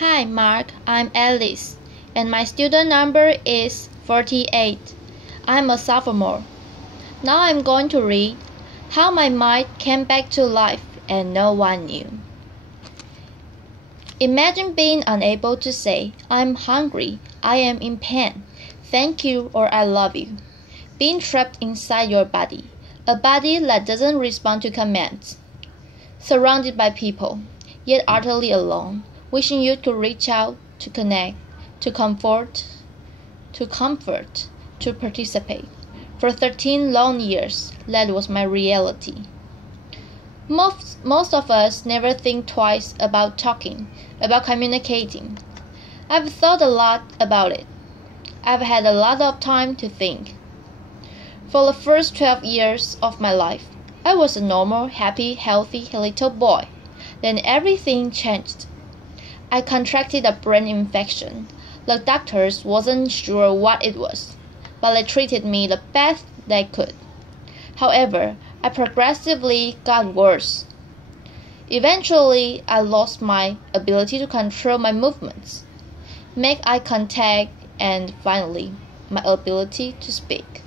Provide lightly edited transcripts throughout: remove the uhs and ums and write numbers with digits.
Hi Mark, I'm Alice, and my student number is 48. I'm a sophomore. Now I'm going to read How My Mind Came Back to Life and No One Knew. Imagine being unable to say, I'm hungry, I am in pain, thank you or I love you. Being trapped inside your body, a body that doesn't respond to commands. Surrounded by people, yet utterly alone, wishing you could reach out, to connect, to comfort, to participate. For 13 long years, that was my reality. Most of us never think twice about talking, about communicating. I've thought a lot about it. I've had a lot of time to think. For the first 12 years of my life, I was a normal, happy, healthy little boy. Then everything changed. I contracted a brain infection. The doctors wasn't sure what it was, but they treated me the best they could. However, I progressively got worse. Eventually, I lost my ability to control my movements, make eye contact, and finally, my ability to speak.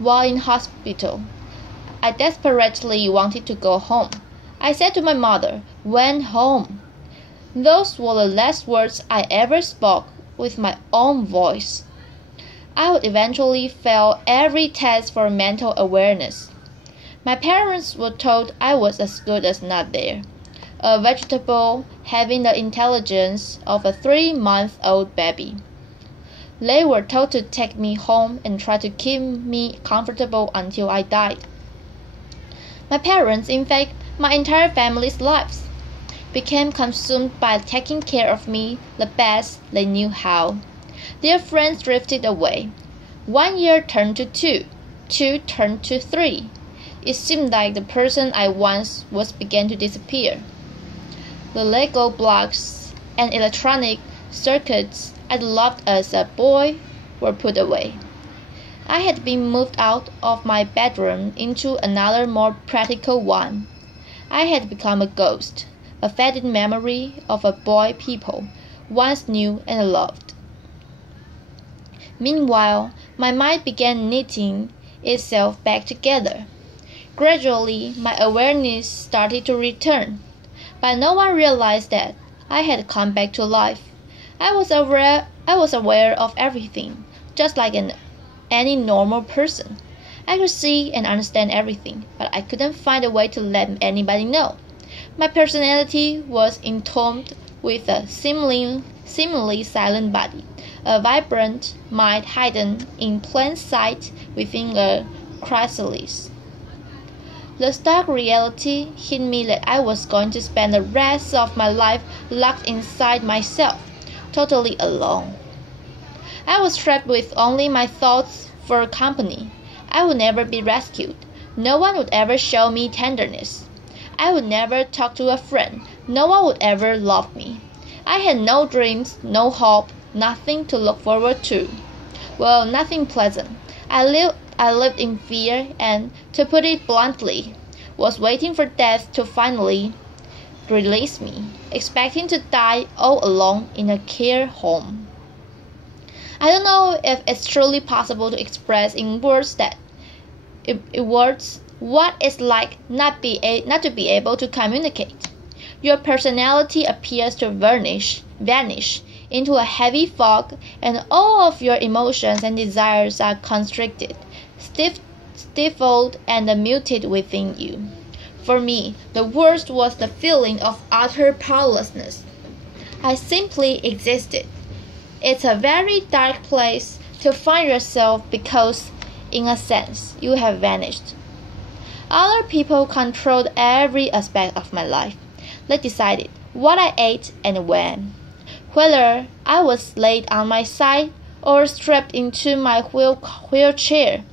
While in hospital, I desperately wanted to go home. I said to my mother, "When home?" Those were the last words I ever spoke with my own voice. I would eventually fail every test for mental awareness. My parents were told I was as good as not there, a vegetable having the intelligence of a 3-month-old baby. They were told to take me home and try to keep me comfortable until I died. My parents, in fact, my entire family's lives, became consumed by taking care of me the best they knew how. Their friends drifted away. 1 year turned to 2, 2 turned to 3. It seemed like the person I once was began to disappear. The Lego blocks and electronic circuits I loved as a boy were put away. I had been moved out of my bedroom into another more practical one. I had become a ghost, a faded memory of a boy people once knew and loved. Meanwhile, my mind began knitting itself back together. Gradually, my awareness started to return, but no one realized that I had come back to life. I was aware of everything, just like any normal person. I could see and understand everything, but I couldn't find a way to let anybody know. My personality was entombed with a seemingly silent body, a vibrant mind hidden in plain sight within a chrysalis. The stark reality hit me that I was going to spend the rest of my life locked inside myself, totally alone. I was trapped with only my thoughts for company. I would never be rescued. No one would ever show me tenderness. I would never talk to a friend. No one would ever love me. I had no dreams, no hope, nothing to look forward to. Well, nothing pleasant. I lived in fear and, to put it bluntly, was waiting for death to finally release me, expecting to die all alone in a care home. I don't know if it's truly possible to express in words what it's like not to be able to communicate. Your personality appears to vanish into a heavy fog, and all of your emotions and desires are constricted, stifled, and muted within you. For me, the worst was the feeling of utter powerlessness. I simply existed. It's a very dark place to find yourself because, in a sense, you have vanished. Other people controlled every aspect of my life. They decided what I ate and when, whether I was laid on my side or strapped into my wheelchair.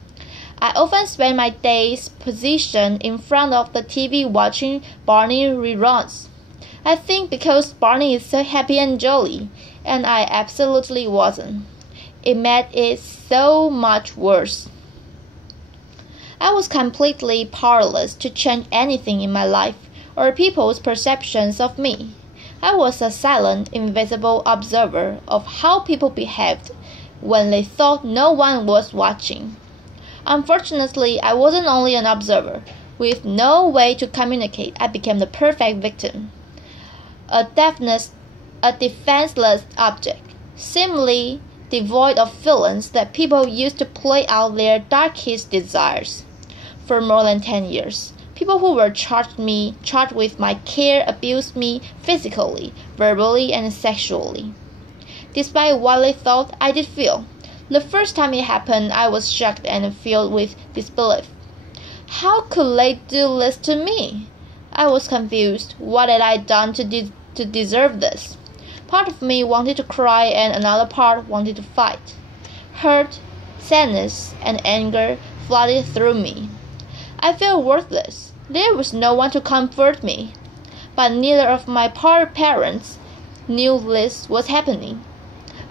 I often spent my days positioned in front of the TV watching Barney reruns. I think because Barney is so happy and jolly, and I absolutely wasn't. It made it so much worse. I was completely powerless to change anything in my life or people's perceptions of me. I was a silent, invisible observer of how people behaved when they thought no one was watching. Unfortunately, I wasn't only an observer. With no way to communicate, I became the perfect victim. A defenseless object, seemingly devoid of feelings that people used to play out their darkest desires. For more than 10 years, people who were charged with my care abused me physically, verbally, and sexually. Despite what they thought I did feel, the first time it happened, I was shocked and filled with disbelief. How could they do this to me? I was confused. What had I done to deserve this? Part of me wanted to cry and another part wanted to fight. Hurt, sadness, and anger flooded through me. I felt worthless. There was no one to comfort me. But neither of my parents knew this was happening.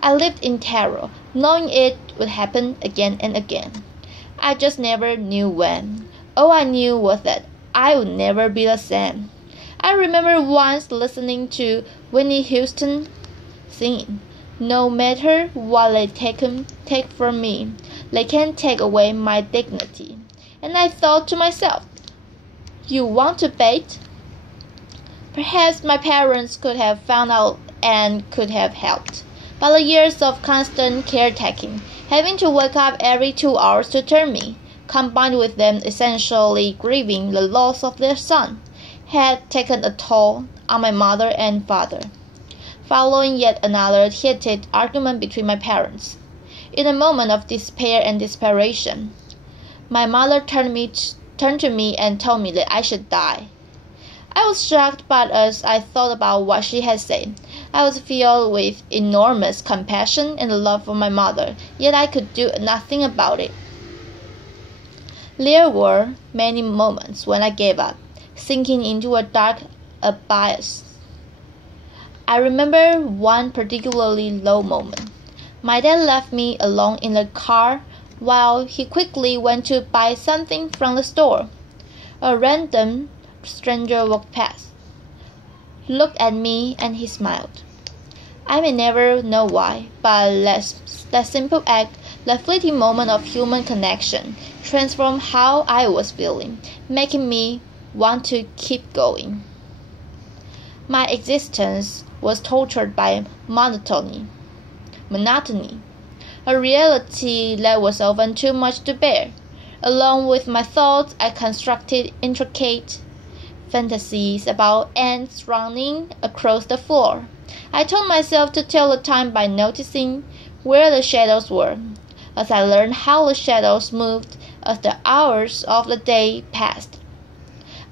I lived in terror, knowing it would happen again and again. I just never knew when. All I knew was that I would never be the same. I remember once listening to Whitney Houston singing, "No matter what they take from me, they can't take away my dignity." And I thought to myself, you want to bait? Perhaps my parents could have found out and could have helped. But the years of constant caretaking, having to wake up every 2 hours to turn me, combined with them essentially grieving the loss of their son, had taken a toll on my mother and father. Following yet another heated argument between my parents, in a moment of despair and desperation, my mother turned to me and told me that I should die. I was shocked, but as I thought about what she had said, I was filled with enormous compassion and love for my mother, yet I could do nothing about it. There were many moments when I gave up, sinking into a dark abyss. I remember one particularly low moment. My dad left me alone in the car while he quickly went to buy something from the store. A random stranger walked past, looked at me, and he smiled. I may never know why, but that simple act, the fleeting moment of human connection, transformed how I was feeling, making me want to keep going. My existence was tortured by monotony, a reality that was often too much to bear. Along with my thoughts, I constructed intricate fantasies about ants running across the floor. I told myself to tell the time by noticing where the shadows were. As I learned how the shadows moved as the hours of the day passed,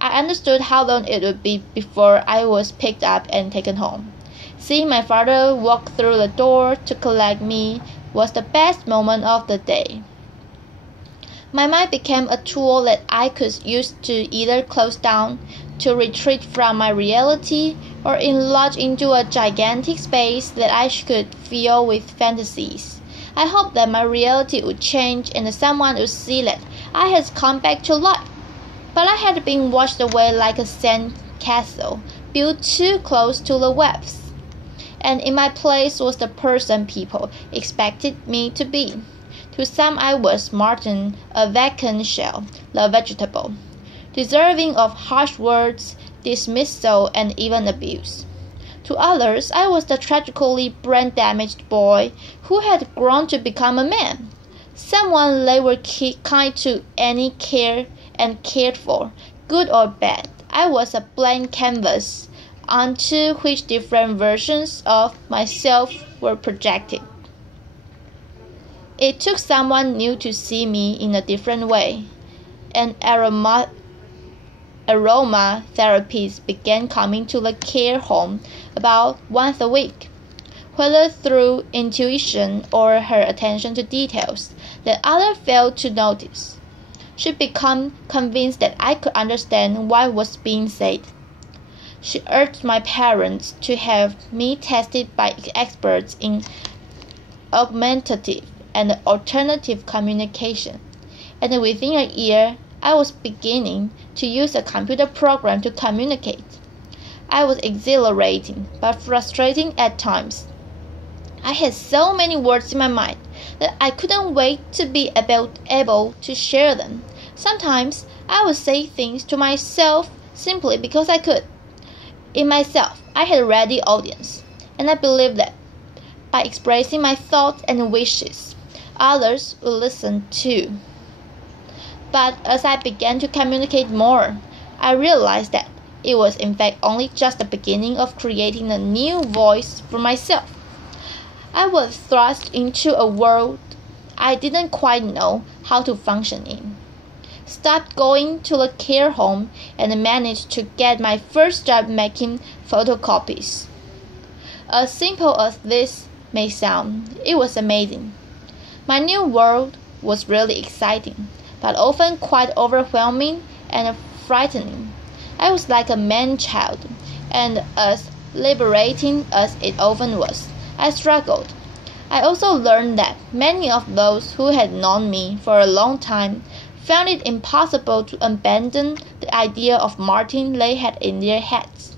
I understood how long it would be before I was picked up and taken home. Seeing my father walk through the door to collect me was the best moment of the day. My mind became a tool that I could use to either close down, to retreat from my reality, or enlarge into a gigantic space that I could fill with fantasies. I hoped that my reality would change and that someone would see that I had come back to life. But I had been washed away like a sand castle, built too close to the waves. And in my place was the person people expected me to be. To some I was Martin, a vacant shell, the vegetable, deserving of harsh words, dismissal, and even abuse. To others I was the tragically brain-damaged boy who had grown to become a man, someone they were kind to and cared for, good or bad. I was a blank canvas onto which different versions of myself were projected. It took someone new to see me in a different way. An aromatherapist began coming to the care home about once a week. Whether through intuition or her attention to details that others failed to notice, she became convinced that I could understand what was being said. She urged my parents to have me tested by experts in augmentative and alternative communication, and within a year I was beginning to use a computer program to communicate. I was exhilarating, but frustrating at times. I had so many words in my mind that I couldn't wait to be able to share them. Sometimes I would say things to myself simply because I could. In myself, I had a ready audience, and I believed that by expressing my thoughts and wishes, others would listen too. But as I began to communicate more, I realized that it was in fact only just the beginning of creating a new voice for myself. I was thrust into a world I didn't quite know how to function in. Stopped going to the care home and managed to get my first job making photocopies. As simple as this may sound, it was amazing. My new world was really exciting, but often quite overwhelming and frightening. I was like a man-child, and as liberating as it often was, I struggled. I also learned that many of those who had known me for a long time found it impossible to abandon the idea of Martin they had in their heads,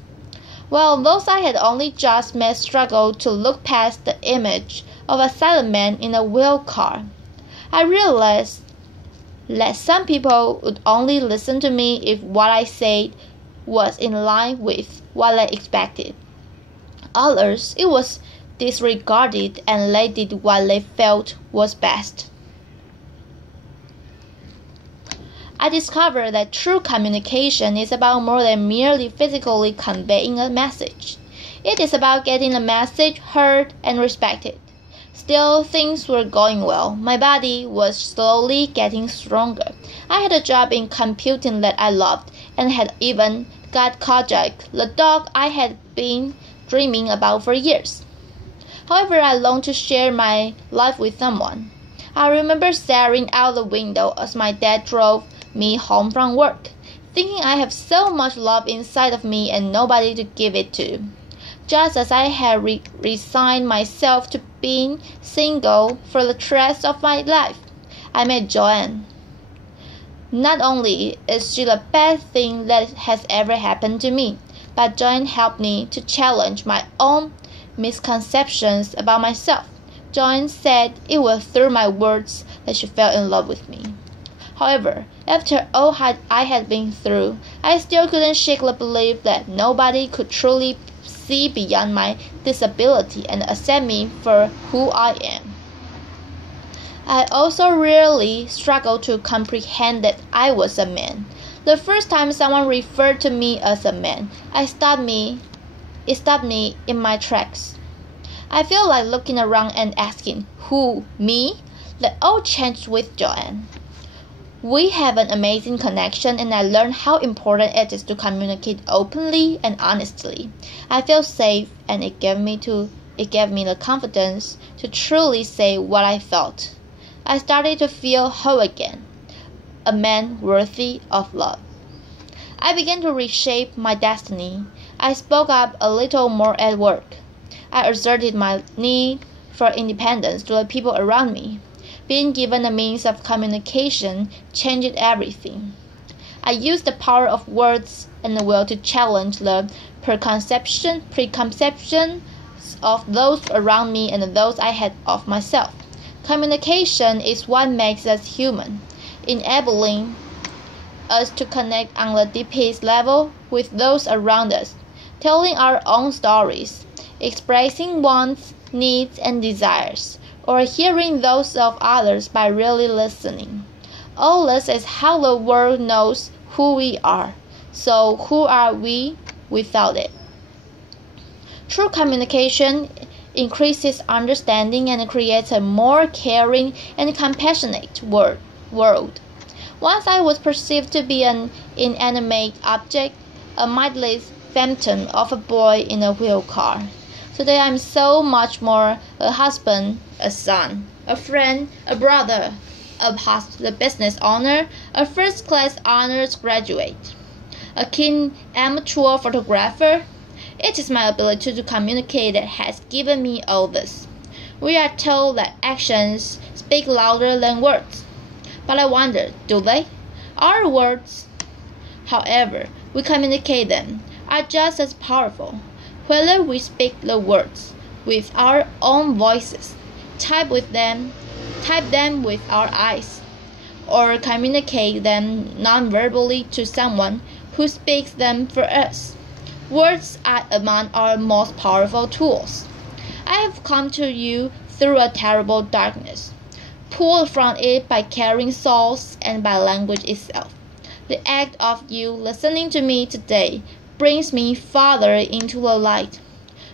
while those I had only just met struggled to look past the image of a silent man in a wheel car. I realized that some people would only listen to me if what I said was in line with what they expected. Others, it was disregarded and they did what they felt was best. I discovered that true communication is about more than merely physically conveying a message. It is about getting the message heard and respected. Still, things were going well. My body was slowly getting stronger. I had a job in computing that I loved, and had even got Kojak, the dog I had been dreaming about for years. However, I longed to share my life with someone. I remember staring out the window as my dad drove me home from work, thinking I have so much love inside of me and nobody to give it to. Just as I had resigned myself to being single for the rest of my life, I met Joanne. Not only is she the best thing that has ever happened to me, but Joanne helped me to challenge my own misconceptions about myself. Joanne said it was through my words that she fell in love with me. However, after all I had been through, I still couldn't shake the belief that nobody could truly see beyond my disability and accept me for who I am. I also really struggled to comprehend that I was a man. The first time someone referred to me as a man, it stopped me in my tracks. I feel like looking around and asking, who, me? That all changed with Joanne. We have an amazing connection, and I learned how important it is to communicate openly and honestly. I felt safe, and it gave me the confidence to truly say what I felt. I started to feel whole again, a man worthy of love. I began to reshape my destiny. I spoke up a little more at work. I asserted my need for independence to the people around me. Being given the means of communication changed everything. I used the power of words and the will to challenge the preconceptions of those around me and those I had of myself. Communication is what makes us human, enabling us to connect on the deepest level with those around us, telling our own stories, expressing wants, needs, and desires, or hearing those of others by really listening. All this is how the world knows who we are. So who are we without it? True communication increases understanding and creates a more caring and compassionate world. Once I was perceived to be an inanimate object, a mindless phantom of a boy in a wheel car. Today I'm so much more a husband, a son, a friend, a brother, a business owner, a first-class honors graduate, a keen amateur photographer. It is my ability to communicate that has given me all this. We are told that actions speak louder than words. But I wonder, do they? Our words, however we communicate them, are just as powerful, whether we speak the words with our own voices, type them with our eyes, or communicate them non-verbally to someone who speaks them for us. Words are among our most powerful tools. I have come to you through a terrible darkness, pulled from it by carrying souls and by language itself. The act of you listening to me today brings me farther into the light.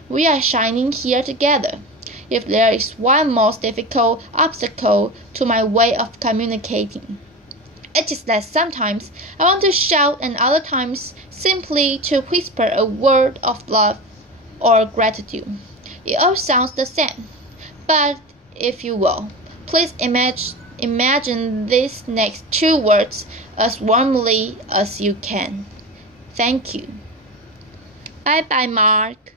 We are shining here together. If there is one most difficult obstacle to my way of communicating, it is that sometimes I want to shout and other times simply to whisper a word of love or gratitude. It all sounds the same, but if you will, please imagine these next two words as warmly as you can. Thank you. Bye bye, Mark.